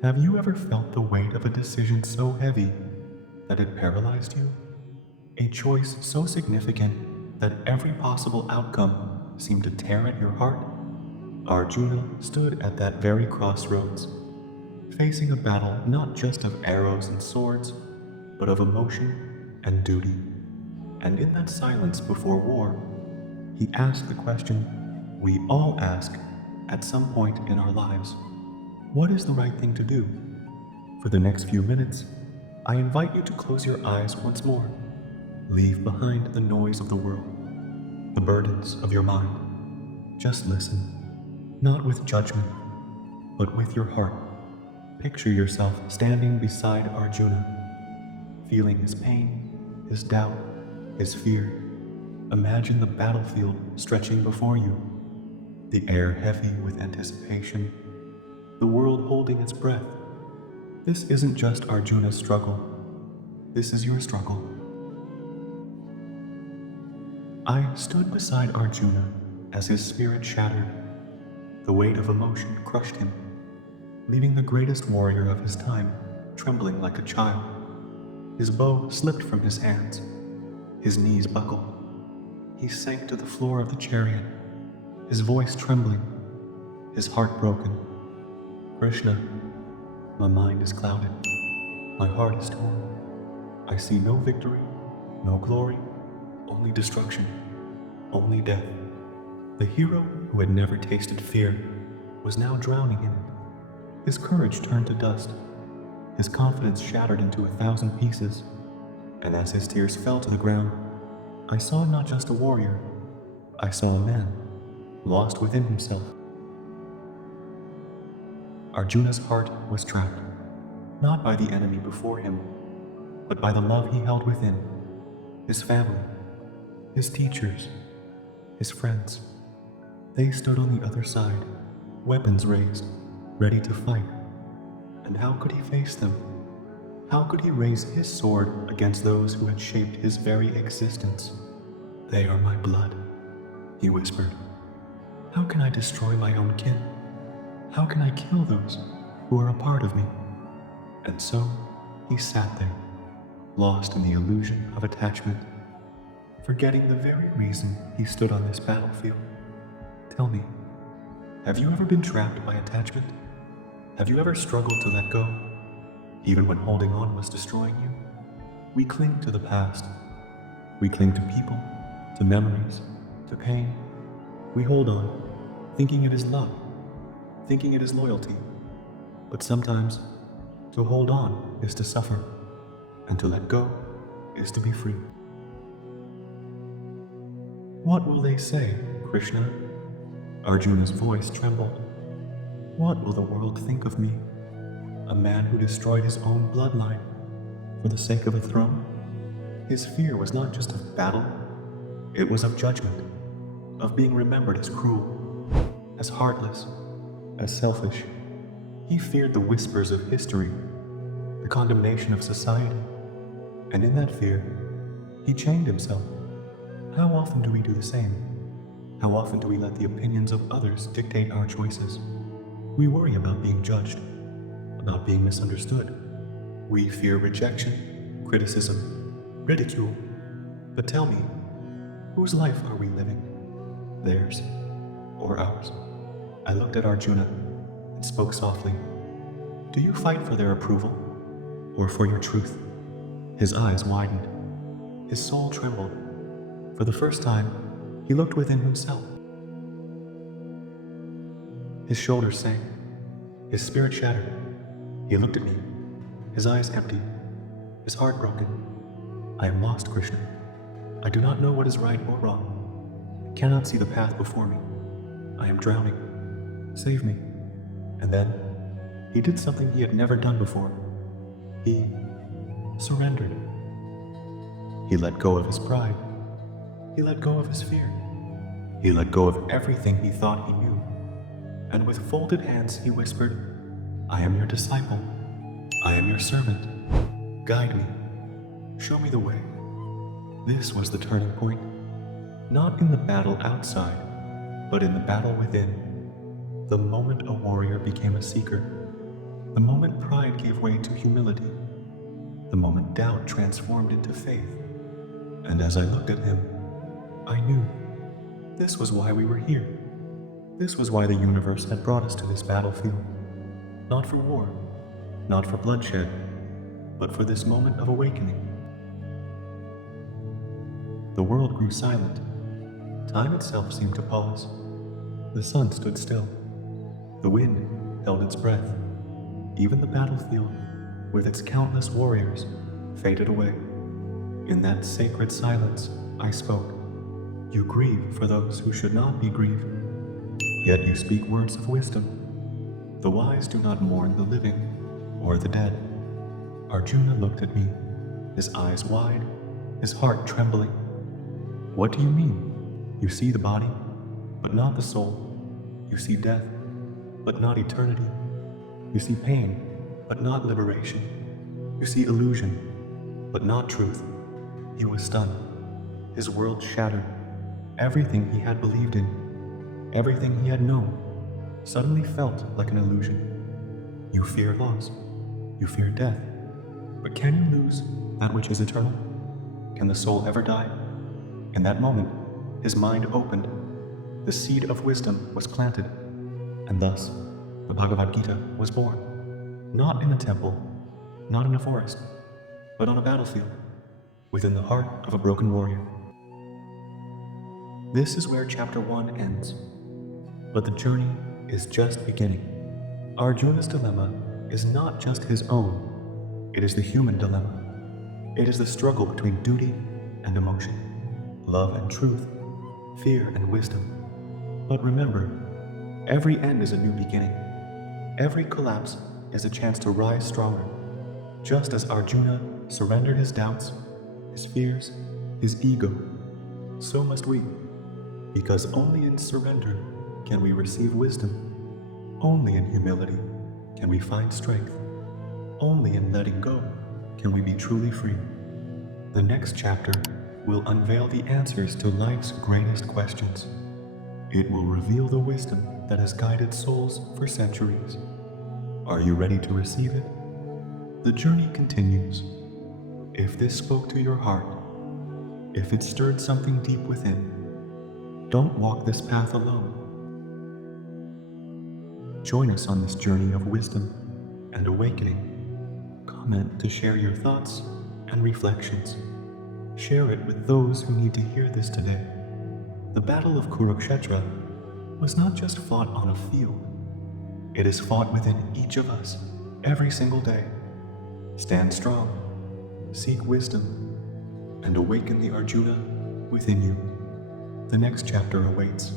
Have you ever felt the weight of a decision so heavy that it paralyzed you? A choice so significant that every possible outcome seemed to tear at your heart? Arjuna stood at that very crossroads, facing a battle not just of arrows and swords, but of emotion and duty. And in that silence before war, he asked the question we all ask at some point in our lives: what is the right thing to do? For the next few minutes, I invite you to close your eyes once more. Leave behind the noise of the world, the burdens of your mind. Just listen, not with judgment, but with your heart. Picture yourself standing beside Arjuna, feeling his pain, his doubt, his fear. Imagine the battlefield stretching before you, the air heavy with anticipation, the world holding its breath. This isn't just Arjuna's struggle. This is your struggle. I stood beside Arjuna as his spirit shattered. The weight of emotion crushed him, leaving the greatest warrior of his time trembling like a child. His bow slipped from his hands. His knees buckled. He sank to the floor of the chariot, his voice trembling, his heart broken. Krishna, my mind is clouded. My heart is torn. I see no victory, no glory, only destruction, only death. The hero who had never tasted fear was now drowning in it. His courage turned to dust. His confidence shattered into 1,000 pieces. And as his tears fell to the ground, I saw not just a warrior, I saw a man, lost within himself. Arjuna's heart was trapped, not by the enemy before him, but by the love he held within, his family, his teachers, his friends. They stood on the other side, weapons raised, ready to fight. And how could he face them? How could he raise his sword against those who had shaped his very existence? They are my blood, he whispered. How can I destroy my own kin? How can I kill those who are a part of me? And so he sat there, lost in the illusion of attachment, forgetting the very reason he stood on this battlefield. Tell me, have you ever been trapped by attachment? Have you ever struggled to let go, even when holding on was destroying you? We cling to the past. We cling to people, to memories, to pain. We hold on, thinking it is love, thinking it is loyalty. But sometimes, to hold on is to suffer, and to let go is to be free. What will they say, Krishna? Arjuna's voice trembled. What will the world think of me? A man who destroyed his own bloodline for the sake of a throne? His fear was not just of battle, it was of judgment, of being remembered as cruel, as heartless, as selfish. He feared the whispers of history, the condemnation of society, and in that fear, he chained himself. How often do we do the same? How often do we let the opinions of others dictate our choices? We worry about being judged, about being misunderstood. We fear rejection, criticism, ridicule. But tell me, whose life are we living? Theirs or ours? I looked at Arjuna and spoke softly. Do you fight for their approval or for your truth? His eyes widened. His soul trembled. For the first time, he looked within himself. His shoulders sank. His spirit shattered. He looked at me, his eyes empty, his heart broken. I am lost, Krishna. I do not know what is right or wrong. I cannot see the path before me. I am drowning. Save me. And then, he did something he had never done before. He surrendered. He let go of his pride. He let go of his fear. He let go of everything he thought he knew. And with folded hands he whispered, I am your disciple. I am your servant. Guide me. Show me the way. This was the turning point. Not in the battle outside, but in the battle within. The moment a warrior became a seeker. The moment pride gave way to humility, the moment doubt transformed into faith. And as I looked at him, I knew this was why we were here. This was why the universe had brought us to this battlefield. Not for war, not for bloodshed, but for this moment of awakening. The world grew silent. Time itself seemed to pause. The sun stood still. The wind held its breath. Even the battlefield, with its countless warriors, faded away. In that sacred silence, I spoke. You grieve for those who should not be grieved. Yet you speak words of wisdom. The wise do not mourn the living or the dead. Arjuna looked at me, his eyes wide, his heart trembling. What do you mean? You see the body, but not the soul. You see death, but not eternity. You see pain, but not liberation. You see illusion, but not truth. He was stunned. His world shattered. Everything he had believed in, everything he had known, suddenly felt like an illusion. You fear loss. You fear death. But can you lose that which is eternal? Can the soul ever die? In that moment, his mind opened. The seed of wisdom was planted, and thus the Bhagavad Gita was born. Not in a temple, not in a forest, but on a battlefield, within the heart of a broken warrior. This is where chapter 1 ends, but the journey is just beginning. Arjuna's dilemma is not just his own, it is the human dilemma. It is the struggle between duty and emotion, love and truth, fear and wisdom. But remember, every end is a new beginning. Every collapse is a chance to rise stronger. Just as Arjuna surrendered his doubts, his fears, his ego, so must we. Because only in surrender can we receive wisdom. Only in humility can we find strength. Only in letting go can we be truly free. The next chapter will unveil the answers to life's greatest questions. It will reveal the wisdom that has guided souls for centuries. Are you ready to receive it? The journey continues. If this spoke to your heart, if it stirred something deep within, don't walk this path alone. Join us on this journey of wisdom and awakening. Comment to share your thoughts and reflections. Share it with those who need to hear this today. The Battle of Kurukshetra was not just fought on a field. It is fought within each of us, every single day. Stand strong, seek wisdom, and awaken the Arjuna within you. The next chapter awaits.